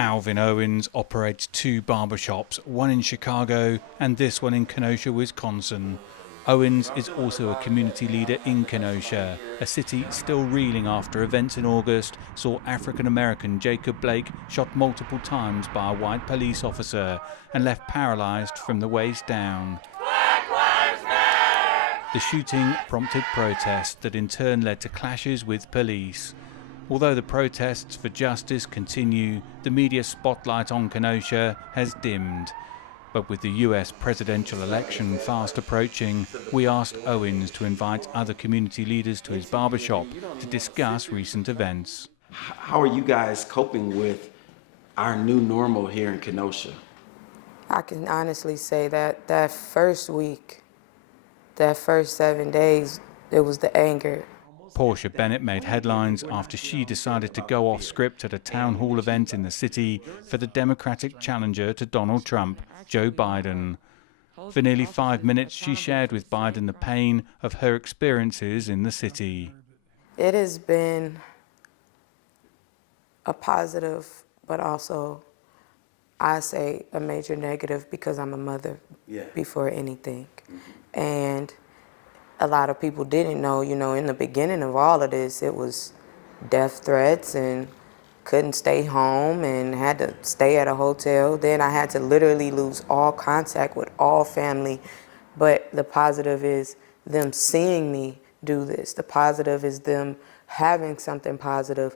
Alvin Owens operates 2 barbershops, one in Chicago and this one in Kenosha, Wisconsin. Owens is also a community leader in Kenosha, a city still reeling after events in August saw African-American Jacob Blake shot multiple times by a white police officer and left paralyzed from the waist down. Black Lives Matter! The shooting prompted protests that in turn led to clashes with police. Although the protests for justice continue, the media spotlight on Kenosha has dimmed. But with the US presidential election fast approaching, we asked Owens to invite other community leaders to his barbershop to discuss recent events. How are you guys coping with our new normal here in Kenosha? I can honestly say that first week, that first 7 days, it was the anger. Portia Bennett made headlines after she decided to go off script at a town hall event in the city for the Democratic challenger to Donald Trump, Joe Biden. For nearly 5 minutes, she shared with Biden the pain of her experiences in the city. It has been a positive, but also, I say, a major negative because I'm a mother before anything. And a lot of people didn't know, in the beginning of all of this, it was death threats and couldn't stay home and had to stay at a hotel. Then I had to literally lose all contact with all family. But the positive is them seeing me do this. The positive is them having something positive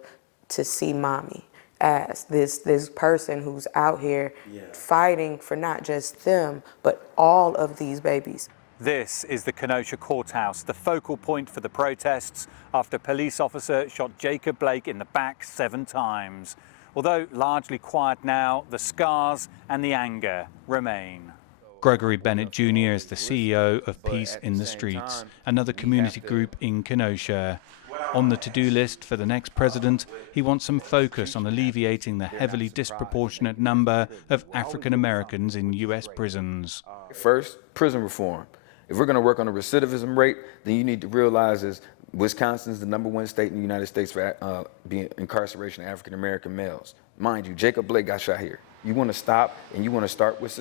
to see mommy as this person who's out here fighting for not just them, but all of these babies. This is the Kenosha courthouse, the focal point for the protests after a police officer shot Jacob Blake in the back 7 times. Although largely quiet now, the scars and the anger remain. Gregory Bennett Jr. is the CEO of Peace in the Streets, another community group in Kenosha. On the to-do list for the next president, he wants some focus on alleviating the heavily disproportionate number of African Americans in U.S. prisons. First, prison reform. If we're going to work on the recidivism rate, then you need to realize is Wisconsin is the #1 state in the United States for incarceration of African American males. Mind you, Jacob Blake got shot here. You want to stop and you want to start with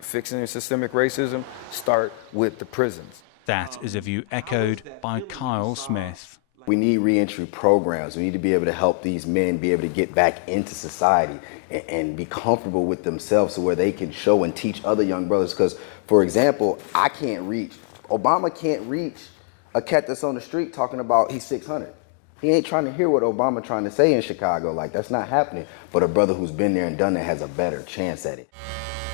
fixing systemic racism, start with the prisons. That is a view echoed by Kyle Smith. We need reentry programs. We need to be able to help these men be able to get back into society and be comfortable with themselves so where they can show and teach other young brothers. Because, for example, Obama can't reach a cat that's on the street talking about he's 600. He ain't trying to hear what Obama trying to say in Chicago. Like, that's not happening. But a brother who's been there and done that has a better chance at it.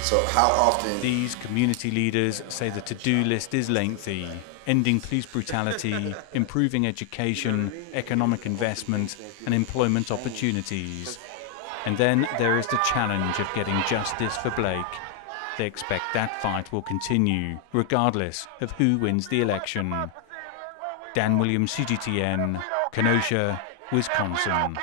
So how often? These community leaders say the to-do list is lengthy. Ending police brutality, improving education, economic investment, and employment opportunities. And then there is the challenge of getting justice for Blake. They expect that fight will continue, regardless of who wins the election. Dan Williams, CGTN, Kenosha, Wisconsin.